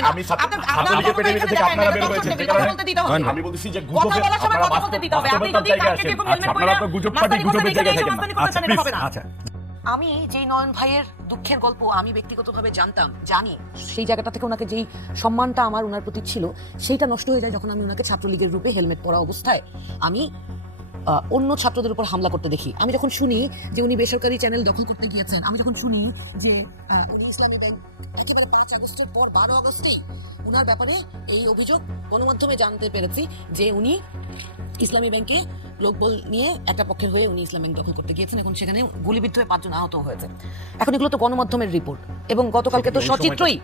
হবে না। আমি ছাত্রলীগের পেটে থেকে আপনারা বের হয়েছেন, যে কারণে আমি বলতেছি যে গুজবের আপনারা আপনারা তো গুজব পার্টি, গুজবের জায়গায় থাকেন না। আচ্ছা, আমি যেই নয়ন ভাইয়ের দুঃখের গল্প আমি ব্যক্তিগতভাবে জানি সেই জায়গাটা থেকে ওনাকে যেই সম্মানটা আমার ওনার প্রতি ছিল সেইটা নষ্ট হয়ে যায় যখন আমি ওনাকে ছাত্রলীগের রূপে হেলমেট পরা অবস্থায় আমি অন্য ছাত্রদের উপর হামলা করতে দেখি। আমি যখন শুনি যে উনি বেসরকারি চ্যানেল দখল করতে গিয়েছেন, আমি যখন শুনি যে উনি ইসলামী ব্যাংক একেবারে 5 আগস্টের পর 12 আগস্টেই ওনার ব্যাপারে এই অভিযোগ গণমাধ্যমে জানতে পেরেছি যে উনি ইসলামী ব্যাংকে লোকবল নিয়ে একটা পক্ষের হয়ে উনি ইসলাম ব্যাংক দখল করতে গিয়েছেন, এখন সেখানে গুলিবিদ্ধ হয়ে 5 জন আহত হয়েছে। এখন এগুলো তো গণমাধ্যমের রিপোর্ট এবং গতকালকে তো সচিত্রই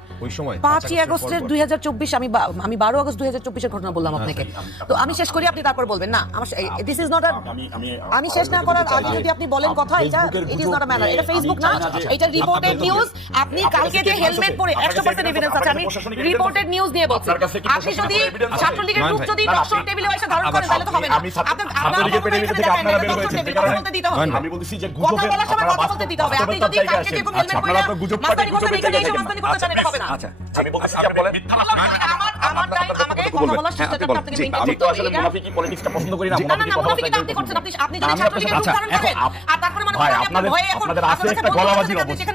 5 আগস্টের 2024 আমি 12 আগস্ট 2024 এর ঘটনা বললাম আপনাকে। তো আমি শেষ করি, আপনি তারপর বলবেন না। দিস ইজ নট আমি শেষ না করার আগে যদি আপনি বলেন কথা, এটা it is not a manner. এটা ফেসবুক না, এটা রিপোর্টেড নিউজ। আপনি কালকে যে হেলমেট পরে 100% এভিডেন্স আছে, আমি রিপোর্টেড নিউজ নিয়ে বলছি। আপনি যদি ছাত্রলীগের গ্রুপ যদি দর্শক টেবিলে এসে ধারণ করেন তাহলে তো হবে না। ছাত্রলীগের পেটে থেকে আপনারা বের হয়েছেন, যে কারণে আমি বলছি যে গুজবের আপনারা বলতে দিতে হবে। আপনি যদি কালকে যে হেলমেট পরে আপনারা তো গুজব পার্টি, গুজবের জায়গায় থাকেন না। আচ্ছা, আমি বলছি যে বলেন আমাকে কথা বলার চেষ্টা করতে আপনি আমি তো আসলে মুনাফিকি পলিটিক্সটা পছন্দ করি না। মুনাফিকি আপনি করছেন, আপনি যদি ছাত্রলীগের গ্রুপ ধারণ করেন আর তারপরে মনে করেন আপনি ভয়ে এখন আপনাদের আছে একটা গলাবাজির অবস্থা,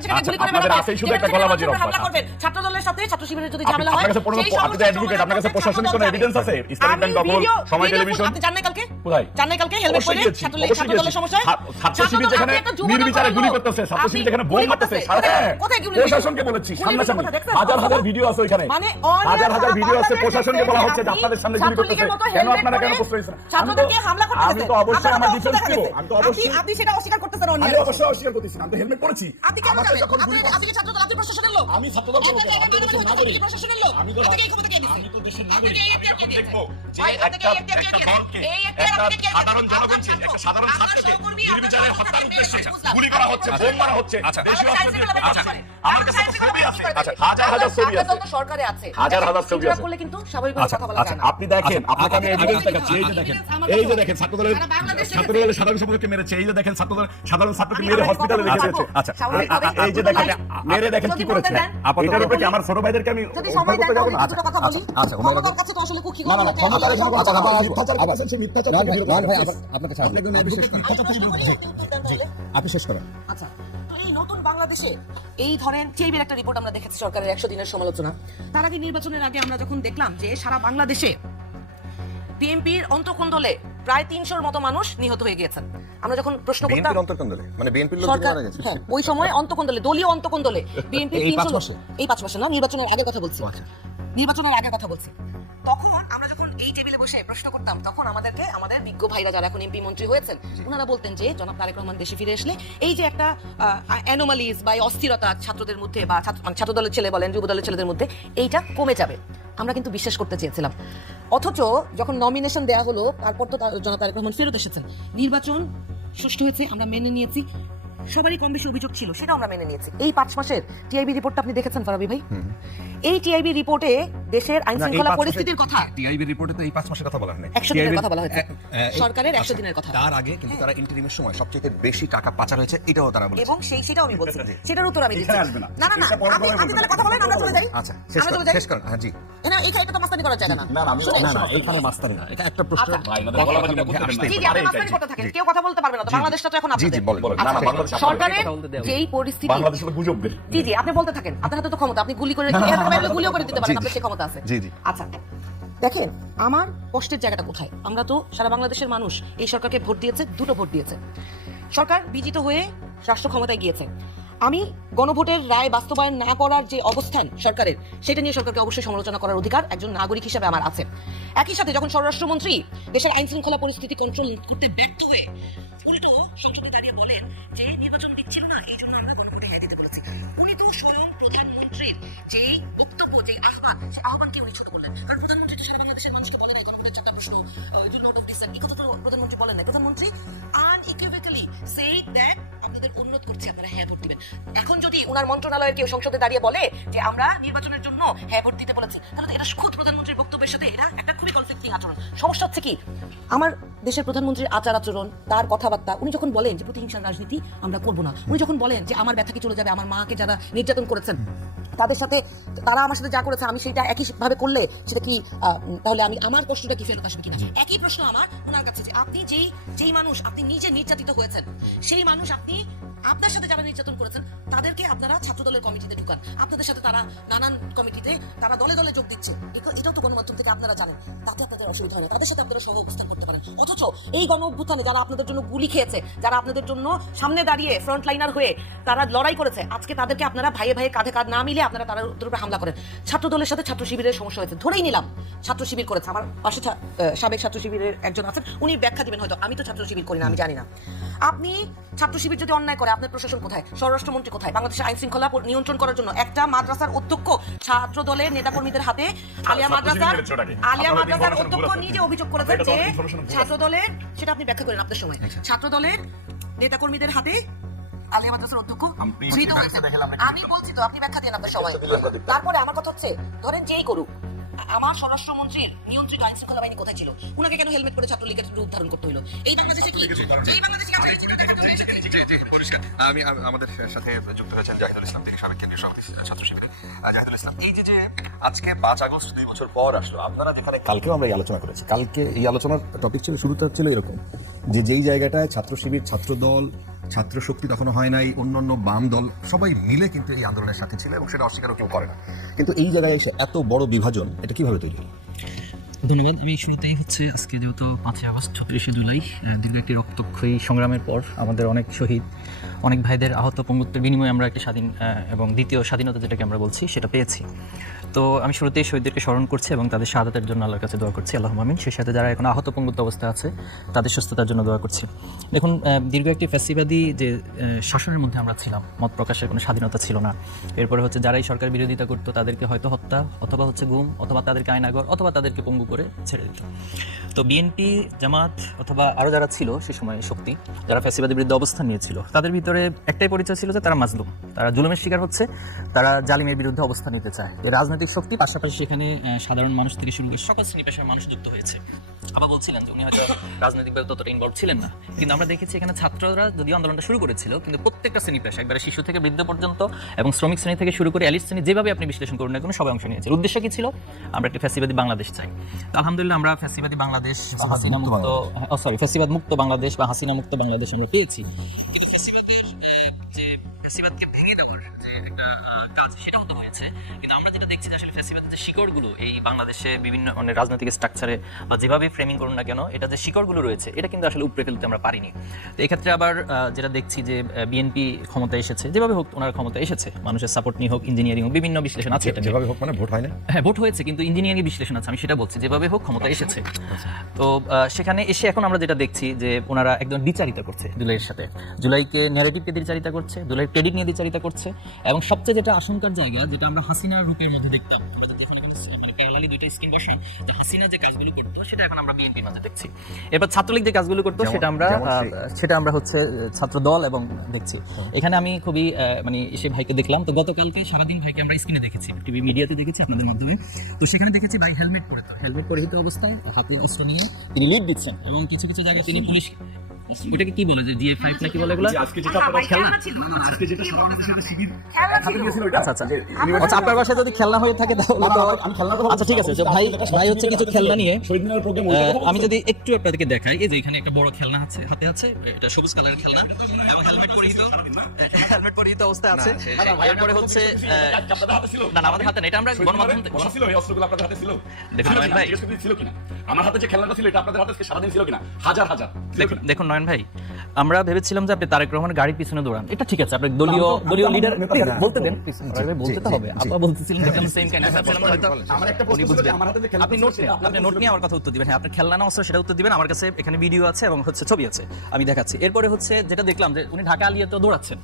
আপনাদের আছে শুধু একটা গলাবাজির অবস্থা। ছাত্র দলের সাথে ছাত্র শিবিরের যদি ঝামেলা হয়, সেই সমস্ত অ্যাডভোকেট আপনার কাছে প্রশাসনিক কোনো এভিডেন্স আছে? ইসলামিক ব্যাংক দখল, সময় টেলিভিশন, আপনি জানেন কালকে কোথায়? জানেন কালকে হেলমেট পরে ছাত্র দলের সমস্যা, ছাত্র শিবির যেখানে নির্বিচারে গুলি করতেছে, ছাত্র শিবির যেখানে বোম মারতেছে, কোথায় গুলি? প্রশাসনকে বলেছি সামনাসামনি হাজার হাজার ভিডিও আছে ওইখানে, মানে হাজার হাজার ভিডিও আছে। প্রশাসনকে বলা হচ্ছে যে আপনাদের সামনে গুলি করতেছে, কেন আপনারা কেন প্রশ্রয়? ছাত্রদেরকে হামলা করতেছে। আমি তো অবশ্যই আমার ডিফেন্স দিব, আমি তো অবশ্যই। আপনি সেটা অস্বীকার করতেছেন? আমি অবশ্যই অস্বীকার করতেছি, আমি তো হেলমেট পরেছি। আপনি কেন জানেন? আপনি কি ছাত্র দল, আপনি প্রশাসনের লোক? আমি ছাত্র দল নাগরিক, প্রশাসনের লোক। আমি তো এই ক্ষমতা কে দিছি? আমি তো দেশের নাগরিক। আমি এখন দেখব যে একটা দলকে, একটা সাধারণ জনগণকে, একটা সাধারণ ছাত্রকে নির্বিচারে হত্যার উদ্দেশ্যে গুলি করা হচ্ছে, বোম মারা হচ্ছে। দেশীয় অস্ত্র, আচ্ছা আমার কাছে ছবি আছে, আচ্ছা হাজার হাজার ছবি আছে, তো সরকারে আছে হাজার হাজার ছবি আছে। করলে কিন্তু স্বাভাবিকভাবে কথা বলা যায় না। আপনি দেখেন, আপনাকে আমি এভিডেন্স দেখাচ্ছি। এই যে দেখেন ছাত্রদলের সাধারণ সম্পাদককে মেরেছে, এই যে দেখেন সাধারণ ছাত্রকে মেরে হসপিটালে রেখে দিয়েছে। আচ্ছা এই যে দেখেন মেরে দেখেন কি করেছে। এটার উপরে কি আমার ছোট ভাইদেরকে আমি যদি সময় দেন তাহলে দুটো কথা বলি। আচ্ছা ওনার কাছে তো আসলে কি না না ক্ষমতার জন্য কথা বলা, মিথ্যাচার করছেন, সেই মিথ্যাচার থেকে বিরত ভাই আপনার কাছে আপনি শেষ করেন, কথা থেকে বিরত আপনি শেষ করেন। আচ্ছা, এই নতুন বাংলাদেশে এই ধরেন টিআইবির একটা রিপোর্ট আমরা দেখেছি, সরকারের 100 দিনের সমালোচনা। তার আগে নির্বাচনের আগে আমরা যখন দেখলাম যে সারা বাংলাদেশে বিএনপির অন্তঃকন্দলে প্রায় 300-র মতো মানুষ নিহত হয়ে গিয়েছেন। আমরা যখন প্রশ্ন করতাম বিএনপির অন্তঃকন্দলে মানে বিএনপির লোক মারা গেছে, হ্যাঁ ওই সময় অন্তঃকন্দলে, দলীয় অন্তঃকন্দলে বিএনপি 300 এই 5 মাসে না, নির্বাচনের আগের কথা বলছি। আচ্ছা নির্বাচনের আগের কথা বলছি। তখন আমরা যখন এই টেবিলে বসে প্রশ্ন করতাম, তখন আমাদের বিজ্ঞ ভাইরা যারা এখন এমপি মন্ত্রী হয়েছেন, ওনারা বলতেন যে জনাব তারেক রহমান দেশে ফিরে আসলে এই যে একটা অ্যানোমালিজ বা অস্থিরতা ছাত্রদের মধ্যে বা ছাত্র দলের ছেলে বলেন, যুব দলের ছেলেদের মধ্যে, এইটা কমে যাবে। আমরা কিন্তু বিশ্বাস করতে চেয়েছিলাম। অথচ যখন নমিনেশন দেওয়া হলো, তারপর তো জনাব তারেক রহমান ফেরত এসেছেন, নির্বাচন সুষ্ঠু হয়েছে, আমরা মেনে নিয়েছি। সবারই কম বেশি অভিযোগ ছিল, সেটাও আমরা মেনে নিয়েছি। এই 5 মাসের টিআইবি রিপোর্টটা আপনি দেখেছেন ফারাবি ভাই? এই টিআইবি রিপোর্টে দেশের আইন শৃঙ্খলা পরিস্থিতির কথা, টিআইবি রিপোর্টে তো এই 5 মাসের কথা বলা হয়নি, 100 দিনের কথা বলা হয়েছে, সরকারের 100 দিনের কথা। তার আগে কিন্তু তারা ইন্টারিমের সময় সবচেয়ে বেশি টাকা পাচার হয়েছে, এটাও তারা বলেছে, এবং সেটাও আমি বলছি, সেটার উত্তর আমি দিচ্ছি। না না না, আপনি তাহলে কথা বলেন, আমরা চলে যাই। আচ্ছা শেষ করেন। হ্যাঁ জি, না এইখানে এটা তো মাস্তানি করা যায় না। না না এইখানে মাস্তানি না, এটা একটা প্রশ্ন ভাই, আমাদের গলাবাজি মধ্যে আসতে জি আপনি মাস্তানি করতে থাকেন, কেউ কথা বলতে পারবে না তো, বাংলাদেশটা তো এখন আপনাদের। জি জি বলেন। না না বাংলাদেশ সরকারের যেই পরিস্থিতি, বাংলাদেশের গুজবদের জি জি আপনি বলতে থাকেন, আপনার হাতে তো ক্ষমতা, আপনি গুলি করে গুলিও করে দিতে পারেন, আপনার সেই ক্ষমতা আছে। জি জি আচ্ছা দেখেন আমার কষ্টের জায়গাটা কোথায়। আমরা তো সারা বাংলাদেশের মানুষ এই সরকারকে ভোট দিয়েছে, দুটো ভোট দিয়েছে। সরকার বিজিত হয়ে রাষ্ট্র ক্ষমতায় গিয়েছে। আমি গণভোটের রায় বাস্তবায়ন না করার যে অবস্থান সরকারের, সেটা নিয়ে সরকারকে অবশ্যই সমালোচনা করার অধিকার একজন নাগরিক হিসেবে আমার আছে। একই সাথে যখন স্বরাষ্ট্রমন্ত্রী দেশের আইন শৃঙ্খলা পরিস্থিতি কন্ট্রোল করতে ব্যর্থ হয়ে উল্টো সংসদে দাঁড়িয়ে বলেন যে নির্বাচন দিচ্ছিল না, এই জন্য আমরা গণভোটে হ্যাঁ দিতে বলেছি, উনি তো স্বয়ং প্রধানমন্ত্রীর যেই বক্তব্য, যেই আহ্বান, সেই আহ্বানকে উনি ছোট করলেন। কারণ প্রধানমন্ত্রী তো সারা বাংলাদেশের মানুষকে বলে নাই গণভোটের 4টা প্রশ্ন নোট অফ ডিসেন্ট, এই কথা তো প্রধানমন্ত্রী বলেন নাই। প্রধানমন্ত্রী আনইকুইভোক্যালি সেইড দ্যাট আপনাদের অনুরোধ করছি আপনারা হ্যাঁ ভোট দিবেন। এখন যদি ওনার মন্ত্রণালয়ের কেউ সংসদে দাঁড়িয়ে বলে যে আমরা নির্বাচনের জন্য হ্যাঁ ভোট দিতে বলেছি, তাহলে তো এটা খুদ প্রধানমন্ত্রীর বক্তব্যের সাথে এটা একটা খুবই কনফ্লিক্টিং আচরণ। সমস্যা হচ্ছে কি, আমার দেশের প্রধানমন্ত্রীর আচার আচরণ, তার কথাবার্তা, উনি যখন বলেন যে প্রতিহিংসার রাজনীতি আমরা করবো না, উনি যখন বলেন যে আমার ব্যথা কি চলে যাবে, আমার মাকে যারা নির্যাতন করেছেন, তাদের সাথে তারা আমার সাথে যা করেছে আমি সেটা একই ভাবে করলে সেটা কি তাহলে আমি আমার কষ্টটা কি ফেরত আসবে কিনা? একই প্রশ্ন আমার ওনার কাছে যে আপনি যেই মানুষ আপনি নিজে নির্যাতিত হয়েছেন, সেই মানুষ আপনি আপনার সাথে যারা নির্যাতন করেছেন তাদেরকে আপনারা ছাত্রদলের কমিটিতে ঢুকান, আপনাদের সাথে তারা নানান কমিটিতে তারা দলে দলে যোগ দিচ্ছে, এটাও তো গণমাধ্যম থেকে আপনারা জানেন, তাতে আপনাদের অসুবিধা হয় না, তাদের সাথে আপনারা সহ অবস্থান করতে পারেন। অথচ এই গণ অভ্যুত্থানে যারা আপনাদের জন্য গুলি খেয়েছে, যারা আপনাদের জন্য সামনে দাঁড়িয়ে ফ্রন্ট লাইনার হয়ে তারা লড়াই করেছে, আজকে তাদেরকে আপনারা ভাইয়ে ভাইয়ে কাঁধে কাঁধ না মিলে আপনারা তাদের উপরে হামলা করেন। ছাত্র দলের সাথে ছাত্র শিবিরের সমস্যা হয়েছে, ধরেই নিলাম ছাত্র শিবির করেছে, আমার পাশে সাবেক ছাত্র শিবিরের একজন আছেন, উনি ব্যাখ্যা দিবেন হয়তো, আমি তো ছাত্র শিবির করি না, আমি জানি না। আপনি ছাত্র শিবির যদি অন্যায় করে আপনার প্রশাসন কোথায়, স্বরাষ্ট্রমন্ত্রী কোথায়? বাংলাদেশের আইন শৃঙ্খলা নিয়ন্ত্রণ করার জন্য একটা মাদ্রাসার অধ্যক্ষ ছাত্র দলের নেতাকর্মীদের হাতে আলিয়া মাদ্রাসার অধ্যক্ষ নিজে অভিযোগ করেছেন যে ছাত্র দলের, সেটা আপনি ব্যাখ্যা করেন আপনার সময়, ছাত্র দলের নেতাকর্মীদের হাতে আলিয়া মাদ্রাসার অধ্যক্ষ ধৃত হয়েছে। আমি বলছি তো, আপনি ব্যাখ্যা দেন আপনার সময়। তারপরে আমার কথা হচ্ছে, ধরেন যেই করুক, আমার স্বরাষ্ট্রমন্ত্রীর নিয়ন্ত্রিত আইন শৃঙ্খলা বাহিনী কোথায় ছিল? উনাকে কেন হেলমেট পরে ছাত্রলীগের রূপ ধারণ করতে হলো? এই বাংলাদেশে কি আমি আমাদের সাথে যুক্ত হয়েছেন জাহিদুল ইসলাম, থেকে সাবেক কেন্দ্রীয় সভাপতি ছাত্র শিবিরে। জাহিদুল ইসলাম, এই যে আজকে 5 আগস্ট 2 বছর পর আসলো, আপনারা যেখানে কালকেও আমরা এই আলোচনা করেছি, কালকে এই আলোচনার টপিক ছিল, শুরুটা ছিল এরকম যে যেই জায়গাটায় ছাত্র শিবির, ছাত্র দল, ছাত্র শক্তি তখনও হয় নাই, অন্যান্য বাম দল সবাই মিলে কিন্তু এই আন্দোলনের সাথে ছিল এবং সেটা অস্বীকারও কেউ করে না, কিন্তু এই জায়গায় এসে এত বড় বিভাজন এটা কিভাবে তৈরি হলো? ধন্যবাদ। আমি শুরুতেই আজকে যেহেতু 5 আগস্ট 36 জুলাই দীর্ঘ একটি রক্তক্ষয়ী সংগ্রামের পর আমাদের অনেক শহীদ, অনেক ভাইদের আহত পঙ্গুত্বের বিনিময়ে আমরা একটি স্বাধীন এবং দ্বিতীয় স্বাধীনতা যেটাকে আমরা বলছি সেটা পেয়েছি। তো আমি শুরুতেই শহীদদেরকে স্মরণ করছি এবং তাদের শাহাদাতের জন্য আল্লাহর কাছে দোয়া করছি, আল্লাহুম্মা আমিন। সেই সাথে যারা এখন আহত পঙ্গুত্ব অবস্থায় আছে তাদের সুস্থতার জন্য দোয়া করছি। দেখুন, দীর্ঘ একটি ফ্যাসিবাদী যে শাসনের মধ্যে আমরা ছিলাম, মত প্রকাশের কোনো স্বাধীনতা ছিল না। এরপরে যারাই সরকার বিরোধিতা করতো তাদেরকে হয়তো হত্যা, অথবা গুম, অথবা তাদেরকে আয়নাঘর, অথবা তাদেরকে পঙ্গু করে ছেড়ে দিত। তো বিএনপি, জামাত অথবা আরও যারা ছিল সে সময় শক্তি, যারা ফ্যাসিবাদের বিরুদ্ধে অবস্থান নিয়েছিল, তাদের ভিতরে একটাই পরিচয় ছিল যে তারা মাজলুম, তারা জুলুমের শিকার হচ্ছে, তারা জালিমের বিরুদ্ধে অবস্থান নিতে চায়। রাজনৈতিক শক্তি পাশাপাশি সেখানে সাধারণ মানুষ থেকে শুরু করে সকল শ্রেণী পেশার মানুষ যুক্ত হয়েছে। আবার বলছিলেন যে উনি হয়তো রাজনৈতিকভাবে ততটা ইনভলভ ছিলেন না, কিন্তু আমরা দেখেছি এখানে ছাত্ররা যদিও আন্দোলনটা শুরু করেছিল, কিন্তু প্রত্যেকটা শ্রেণী পেশা, একবারে শিশু থেকে বৃদ্ধ পর্যন্ত এবং শ্রমিক শ্রেণী থেকে শুরু করে এলিট শ্রেণী, যেভাবে আপনি বিশ্লেষণ করুন না কেন, সবাই অংশ নিয়েছে। উদ্দেশ্য কি ছিল? আমরা একটি ফ্যাসিবাদী বাংলাদেশ চাই। তো আলহামদুলিল্লাহ আমরা ফ্যাসিবাদী বাংলাদেশ, ফ্যাসিবাদ মুক্ত বাংলাদেশ বা হাসিনা মুক্ত বাংলাদেশ আমরা পেয়েছি। কিন্তু ফ্যাসিবাদকে ভেঙে দেওয়ার যে একটা কাজ, সেটাও তো হয়েছে। কিন্তু আমরা যেটা দেখছি যে আসলে ফ্যাসিবাদের যে শিকড়গুলো এই বাংলাদেশে বিভিন্ন মানে রাজনৈতিক স্ট্রাকচারে বা যেভাবে ফ্রেমিং করুন না কেন, এটা যে শিকড়গুলো রয়েছে এটা কিন্তু আসলে উপড়ে ফেলতে আমরা পারিনি। তো এক্ষেত্রে আবার যেটা দেখছি যে বিএনপি ক্ষমতায় এসেছে, যেভাবে হোক ওনার ক্ষমতায় এসেছে, মানুষের সাপোর্ট নিয়ে হোক, ইঞ্জিনিয়ারিং হোক, বিভিন্ন বিশ্লেষণ আছে। এটা যেভাবে হোক মানে ভোট হয় না, হ্যাঁ ভোট হয়েছে, কিন্তু ইঞ্জিনিয়ারিং বিশ্লেষণ আছে, আমি সেটা বলছি, যেভাবে হোক ক্ষমতায় এসেছে। তো সেখানে এসে এখন আমরা যেটা দেখছি যে ওনারা একদম দ্বিচারিতা করছে জুলাইয়ের সাথে, জুলাইকে ন্যারেটিভকে দ্বিচারিতা করছে, জুলাইয়ের ক্রেডিট নিয়ে দ্বিচারিতা করছে। এবং সবচেয়ে যেটা আশঙ্কার জায়গা, যেটা আমরা হাসিনার রূপের মধ্যে দেখতাম, আমরা যদি এখন মানে প্যারালালি দুইটা স্কিম বসান, তো হাসিনা যে কাজগুলো করতো সেটা এখন আমরা বিএনপির মাঝে দেখছি। এরপর ছাত্রলীগ যে কাজগুলো করতো সেটা আমরা ছাত্র দল এবং দেখছি। এখানে আমি খুবই মানে এসে ভাইকে দেখলাম, তো গতকালকে সারাদিন ভাইকে আমরা স্ক্রিনে দেখেছি, টিভি মিডিয়াতে দেখেছি, আপনাদের মাধ্যমে। তো সেখানে দেখেছি ভাই হেলমেট পরিহিত অবস্থায় হাতে অস্ত্র নিয়ে তিনি লিড দিচ্ছেন, এবং কিছু কিছু জায়গায় তিনি পুলিশ, ওটাকে কি বলে যে GF5 নাকি বলে এগুলো, আজকে যেটা খেলনা, না আজকে যেটা সমাবেশে সেটা শিবির হাতে দিয়েছিল ওটা। আচ্ছা আপনার বাসায় যদি খেলনা হয়ে থাকে তাহলে তো আমি খেলনা তো আচ্ছা ঠিক আছে। ভাই কিছু খেলনা নিয়ে শহীদ মিনারের প্রোগ্রাম, আমি যদি একটু আপনাদেরকে দেখাই, এই যে এখানে একটা বড় খেলনা হাতে আছে, এটা সবুজ কালারের খেলনা এবং হেলমেট পরিহিত অবস্থায় আছে। এরপরে আপনাদের হাতে ছিল না, আমাদের হাতে না, এটা আমরা গণমাধ্যম ছিল, এই অস্ত্রগুলো আপনাদের হাতে ছিল। দেখুন নয়ন ভাই, ছিল কিনা আমার হাতে যে খেলনাটা ছিল এটা আপনাদের হাতে সারাদিন ছিল কিনা? হাজার দেখুন নয়ন ভাই, আমরা ভেবেছিলাম যে আপনি তারেক রহমানের গাড়ির পিছনে দৌড়ান, এটা ঠিক আছে, আপনার দলীয় লিডার বলতে দেন, বলতে তো হবে। আপনি বলতেছিলেন দেখলাম সেম কাইন্ড অফ আমার একটা প্রশ্ন ছিল যে আমার হাতে যে খেলনা, আপনি নোট নিয়ে আমার কথা উত্তর দিবেন। হ্যাঁ, আপনার খেলনা না অস্ত্র সেটা উত্তর দিবেন। আমার কাছে এখানে ভিডিও আছে এবং ছবি আছে, আমি দেখাচ্ছি। এরপরে যেটা দেখলাম যে উনি ঢাকা আলিয়াতে দৌড়াচ্ছেন।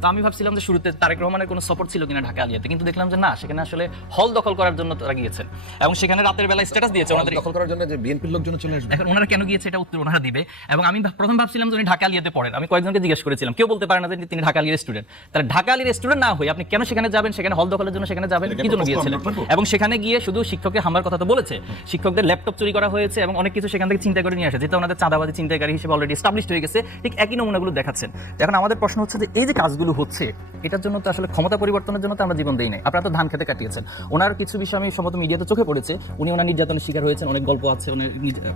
তো আমি ভাবছিলাম যে শুরুতে তারেক রহমানের কোনো সাপোর্ট ছিল কিনা ঢাকা আলিয়াতে, কিন্তু দেখলাম যে না, সেখানে আসলে হল দখল করার জন্য তারা গিয়েছেন এবং সেখানে রাতের বেলা স্ট্যাটাস দিয়েছে ওনাদের দখল করার জন্য যে বিএনপির লোকজন চলে আসবে। এখন ওনারা কেন গিয়েছে এটা উত্তর ওনারা দিবে। এবং আমি প্রথম ভাবছিলাম যে উনি ঢাকা আলিয়াতে পড়েন, আমি কয়েকজনকে জিজ্ঞেস করেছিলাম, কেউ বলতে পারে না যে তিনি ঢাকা আলিয়ার স্টুডেন্ট। তাহলে ঢাকা আলিয়ার স্টুডেন্ট না হয়ে আপনি কেন সেখানে যাবেন, সেখানে হল দখলের জন্য সেখানে যাবেন, কি জন্য গিয়েছিলেন? এবং সেখানে গিয়ে শুধু শিক্ষককে হামলার কথা তো বলেছে, শিক্ষকদের ল্যাপটপ চুরি করা হয়েছে এবং অনেক কিছু সেখান থেকে চিন্তা করে নিয়ে আসে, যেটা ওনাদের চাঁদাবাজি চিন্তাকারী হিসেবে অলরেডি এস্টাবলিশড হয়ে গেছে। ঠিক একই নমুনাগুলো দেখাচ্ছেন। তো এখন আমাদের প্রশ্ন হচ্ছে যে এই যে কাজগুলো হচ্ছে, এটার জন্য তো আসলে ক্ষমতা পরিবর্তনের জন্য তো আমরা জীবন দেই নাই। আপনারা তো ধান খেতে কাটিয়েছেন। ওনার কিছু বিষয় আমি সম্ভবত মিডিয়াতে চোখে পড়েছে, উনি ওনার নির্যাতনের শিকার হয়েছেন, অনেক গল্প আছে, উনি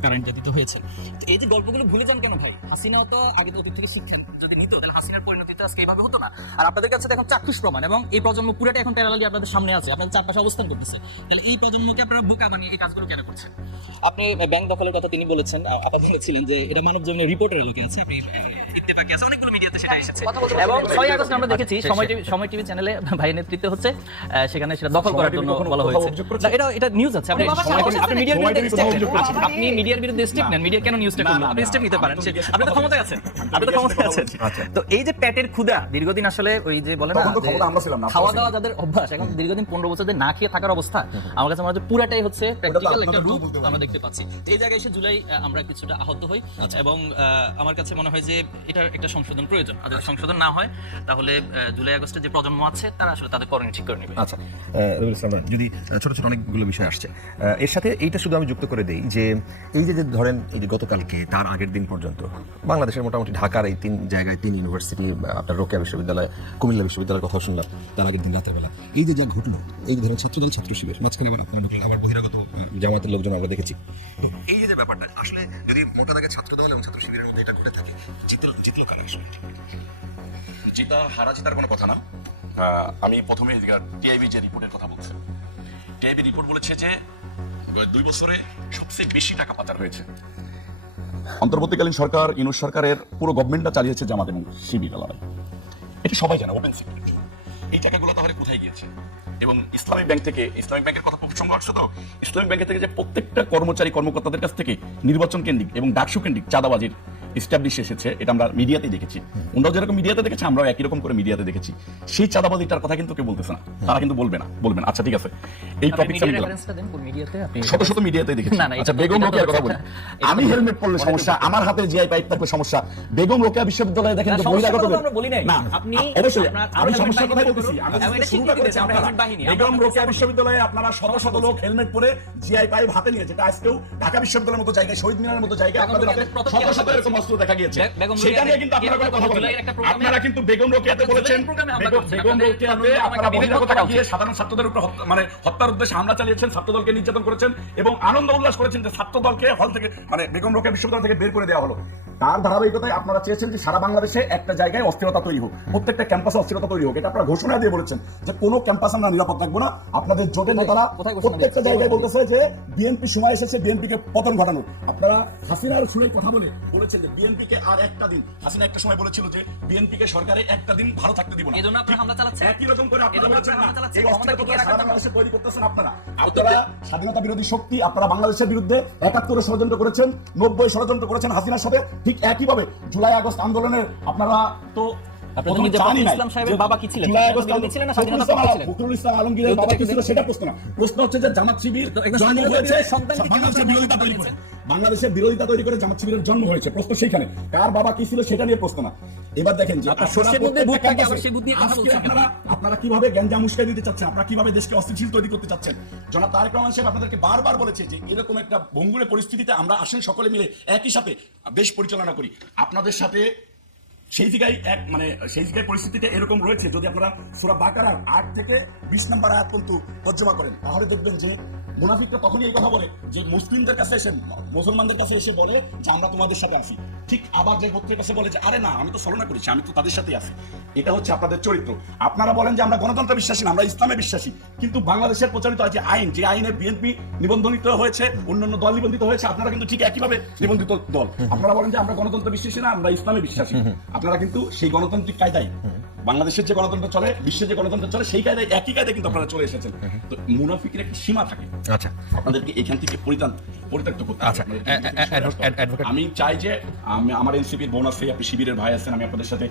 কারেন্ট জাতিত হয়েছেন। তো এই যে গল্পগুলো ভুলে যান কেন ভাই? হাসিনাও তো আগে তো অতীত থেকে শিক্ষা যদি নিত, তাহলে হাসিনার পরিণতি তো আজকে এইভাবে হতো না। আর আপনাদের কাছে তো এখন চাক্ষুষ প্রমাণ, এবং এই প্রজন্ম পুরোটা এখন প্যারালালি আপনাদের সামনে আছে, আপনাদের চারপাশে অবস্থান করতেছে। তাহলে এই প্রজন্মকে আপনারা বোকা বানিয়ে এই কাজগুলো কেন করছেন? আপনি ব্যাংক দখলের কথা তিনি বলেছেন, আপাতত বলেছিলেন যে এটা মানব জমিনের রিপোর্টের লোকে আছে, আপনি ইত্তেফাকে আছে, অনেকগুলো মিডিয়াতে সেটা এসেছে। এবং 6 আগস্ট আমরা দেখেছি সময় টিভি চ্যানেলে ভাইয়ের নেতৃত্বে হচ্ছে, সেখানে সেটা দখল করার জন্য বলা হয়েছে। না, এটা নিউজ আছে, আপনি মিডিয়ার বিরুদ্ধে স্টেপ নেন, আপনি মিডিয়ার বিরুদ্ধে স্টেপ নেন, মিডিয়া কেন নিউজটা করলো, আপনি স্টেপ নিতে পারেন, আপনি তো ক্ষমতায় আছেন, আপনি তো ক্ষমতায় আছেন। তো এই যে পেটের ক্ষুধা দীর্ঘদিন আসলে ওই যে বলে না খাওয়া দাওয়া যাদের অভ্যাস, এখন দীর্ঘদিন 15 বছর ধরে না খেয়ে থাকার অবস্থা, আমার কাছে মনে হচ্ছে পুরাটাই হচ্ছে প্র্যাকটিক্যাল একটা রূপ আমরা দেখতে পাচ্ছি। তো এই জায়গায় এসে জুলাই আমরা কিছুটা আহত হই, এবং আমার কাছে মনে হয় যে এটার একটা সংশোধন প্রয়োজন। আর যদি সংশোধন না হয় তাহলে জুলাই আগস্টে যে প্রজন্ম আছে তারা আসলে তাদের করণীয় ঠিক করে নেবে। আচ্ছা, রবিউল ইসলাম, যদি ছোট ছোট অনেকগুলো বিষয় আসছে, এর সাথে এইটা শুধু আমি যুক্ত করে দেই যে এই যে ধরেন এই যে গতকালকে তার আগের দিন পর্যন্ত বাংলাদেশের মোটামুটি ঢাকার এই 3 জায়গায় 3 ইউনিভার্সিটি, আপনার রোকেয়া বিশ্ববিদ্যালয়, কুমিল্লা বিশ্ববিদ্যালয়ের কথা শুনলাম তার আগের দিন রাতের বেলা, এই যে যা ঘটলো, এই ধরেন ছাত্রদল ছাত্র শিবির মাঝখানে আবার আপনারা ঢুকলেন, আবার বহিরাগত জামাতের লোকজন আমরা দেখেছি। তো এই যে ব্যাপারটা আসলে যদি মোটা দাগে ছাত্রদল এবং ছাত্র শিবিরের মধ্যে এটা ঘটে থাকে, জিতলো কারা আসলে? জিতা হারা জিতার কোনো কথা না। আমি প্রথমে টিআইবি যে রিপোর্টের কথা বলছি, টিআইবি রিপোর্ট বলেছে যে 2 বছরে সবচেয়ে বেশি টাকা পাচার হয়েছে। অন্তর্বর্তীকালীন সরকার, ইউনূস সরকারের পুরো গভর্নমেন্টটা চালিয়েছে জামাত এবং শিবির লড়াই। এটা সবাই জানে, ওপেন সিক্রেট। এই টাকাগুলো তাহলে কোথায় গিয়েছে? এবং ইসলামিক ব্যাংক থেকে, ইসলামিক ব্যাংকের কথা প্রসঙ্গ আসছে তো, ইসলামিক ব্যাংকের থেকে যে প্রত্যেকটা কর্মচারী কর্মকর্তাদের কাছ থেকে নির্বাচন কেন্দ্রিক এবং ডাকসু কেন্দ্রিক চাঁদাবাজির এস্টাবলিশ এসেছে, এটা আমরা মিডিয়াতেই দেখেছি। ওনারাও যেরকম মিডিয়াতে দেখেছি, আমরাও একই রকম করে মিডিয়াতে দেখেছি। সেই চাঁদাবাজিটার কথা কিন্তু কেউ বলতেছে না, তারা কিন্তু বলবেন। আচ্ছা ঠিক আছে, এই টপিক আমি শত শত মিডিয়াতে দেখেছি। আচ্ছা, বেগম রোকেয়ার কথা বলি। আমি হেলমেট পরলে সমস্যা, আমার হাতে জিআই পাইপ থাকলে সমস্যা। বেগম রোকেয়া বিশ্ববিদ্যালয়ে দেখেন যে বহিরাগত, না অবশ্যই আমি সমস্যার কথা বলতেছি। বেগম রোকেয়া বিশ্ববিদ্যালয়ে আপনারা শত শত লোক হেলমেট পরে জিআই পাইপ হাতে নিয়ে, যেটা আজকেও ঢাকা বিশ্ববিদ্যালয়ের মতো জায়গায়, শহীদ মিনারের মতো জায়গায় আপনাদের হাতে শত শত এরকম অস্ত্র দেখা গিয়েছে। সেটা নিয়ে কিন্তু আপনারা কোনো কথা বলেন। আপনারা কিন্তু বেগম রোকেয়াতে বলেছেন, বেগম রোকেয়াতে আপনারা বহিরাগত গিয়ে সাধারণ ছাত্রদের উপর মানে হত্যার উদ্দেশ্যে হামলা চালিয়েছেন, ছাত্রদলকে নির্যাতন করেছেন এবং আনন্দ উল্লাস করেছেন যে ছাত্রদলকে হল থেকে, মানে বেগম রোকেয়া বিশ্ববিদ্যালয় থেকে বের করে দেওয়া হলো। তার ধারাবাহিকতায় আপনারা চেয়েছেন যে সারা বাংলাদেশে একটা জায়গায় অস্থিরতা তৈরি হোক, প্রত্যেকটা ক্যাম্পাসে অস্থিরতা তৈরি হোক। এটা আপনারা ঘোষণা দিয়ে বলেছেন যে কোনো ক্যাম্পাস আমরা নিরাপদ রাখবো না। আপনাদের জোটের নেতারা প্রত্যেকটা জায়গায় বলতেছে যে বিএনপি সময় এসেছে বিএনপিকে পতন ঘটানোর। আপনারা হাসিনার সুরে কথা বলেছেন যে বিএনপিকে আর একটা দিন, হাসিনা একটা সময় বলেছিল যে বিএনপিকে সরকারে একটা দিন ভালো থাকতে দিব না, এজন্য আপনারা হামলা চালাচ্ছেন। একই রকম করে আপনারা বলছেন না, এই অস্থিরতা সারা বাংলাদেশে তৈরি করতেছেন আপনারা। আপনারা স্বাধীনতা বিরোধী শক্তি, আপনারা বাংলাদেশের বিরুদ্ধে 71 ষড়যন্ত্র করেছেন, 90 ষড়যন্ত্র করেছেন হাসিনার সাথে। ঠিক একইভাবে জুলাই আগস্ট আন্দোলনের আপনারা তো বাংলাদেশের বিরোধিতা তৈরি করে জামাত শিবিরের জন্ম হয়েছে, প্রশ্ন সেইখানে কার বাবা কি ছিল সেটা নিয়ে প্রশ্ন না। এবার দেখেন যে আপনারা কিভাবে গ্যাঞ্জাম উস্কাই দিতে চাচ্ছেন, আপনারা কিভাবে দেশকে অস্থিতিশীল তৈরি করতে চাচ্ছেন। জনাব তারেক রহমান সাহেব আপনাদেরকে বারবার বলেছে যে এরকম একটা ভঙ্গুরের পরিস্থিতিতে আমরা আসেন সকলে মিলে একই সাথে দেশ পরিচালনা করি। আপনাদের সাথে সেই জায়গায় পরিস্থিতিটা এরকম রয়েছে। যদি আপনারা সূরা বাকারার 8 থেকে 20 নম্বর আয়াত পর্যন্ত তর্জমা করেন, তাহলে দেখবেন যে মুনাফিকরা তখনই এই কথা বলে যে মুসলিমদের কাছে এসে, মুসলমানদের কাছে এসে বলে যে আমরা তোমাদের সাথে আছি। ঠিক আবার যে গোত্রের কাছে বলে যে আরে না, আমি তো ছলনা করেছি, আমি তো তাদের সাথেই আছি। এটা হচ্ছে আপনাদের চরিত্র। আপনারা বলেন যে আমরা গণতন্ত্রে বিশ্বাসী না, আমরা ইসলামে বিশ্বাসী। কিন্তু বাংলাদেশের প্রচলিত আছে আইন, যে আইনে বিএনপি নিবন্ধিত হয়েছে, অন্যান্য দল নিবন্ধিত হয়েছে, আপনারা কিন্তু ঠিক একইভাবে নিবন্ধিত দল। আপনারা বলেন যে আমরা গণতন্ত্রে বিশ্বাসী না, আমরা ইসলামে বিশ্বাসী। আপনারা কিন্তু সেই গণতান্ত্রিক কায়দায়, বাংলাদেশের যে গণতন্ত্র চলে, বিশ্বের যে গণতন্ত্র চলে, সেই কায়দায়, একই কায়দায় কিন্তু আপনারা চলে এসেছেন। তো মুনাফিকের একটা সীমা থাকে। আচ্ছা, আপনাদেরকে এখান থেকে পরিত্যক্ত করতে। আচ্ছা, আমি চাই যে আমার এনসিপির বোন আছে, আপনি শিবিরের ভাই আছেন, আমি আপনাদের সাথে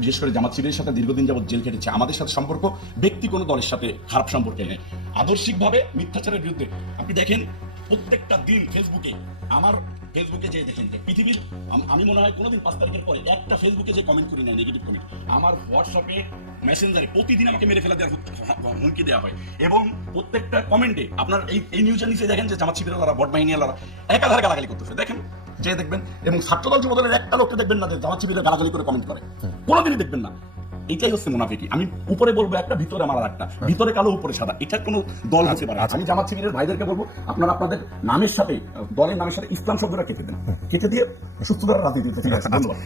বিশেষ করে জামাত শিবিরের সাথে দীর্ঘদিন যাবত জেল খেটেছি। আমাদের সাথে সম্পর্ক ব্যক্তি কোনো দলের সাথে খারাপ সম্পর্কে নেই, আদর্শিকভাবে মিথ্যাচারের বিরুদ্ধে। আপনি দেখেন প্রত্যেকটা দিন ফেসবুকে আমার ফেসবুকে যে দেখেন যে পৃথিবীর আমি মনে হয় কোনোদিন 5 তারিখের পরে একটা ফেসবুকে যে কমেন্ট করি না নেগেটিভ কমেন্ট, আমার হোয়াটসঅ্যাপে মেসেঞ্জারে প্রতিদিন আমাকে মেরে ফেলা দেওয়ার হুমকি দেওয়া হয়। এবং প্রত্যেকটা কমেন্টে আপনার এই নিউজের নিচে দেখেন যে জামাত শিবিরেরা বট বাহিনীরা একাধারে গালাগালি করতেছে, দেখেন যে দেখবেন। এবং ছাত্রদল যুবদলের একটা লোককে দেখবেন না যে জামাত শিবিরের গালাগালি করে কমেন্ট করে, কোনোদিনই দেখবেন না। এটাই হচ্ছে মুনাফিকি। আমি উপরে বলবো একটা, ভিতরে আমার একটা, ভিতরে কালো উপরে সাদা, এটা কোনো দল হতে পারে। আমি জামাত শিবিরের ভাইদেরকে বলবো আপনারা আপনাদের নামের সাথে, দলের নামের সাথে ইসলাম শব্দটা কেটে দেন, কেটে দিয়ে সুস্থ রাজনীতিতে ঠিক আছে। ধন্যবাদ।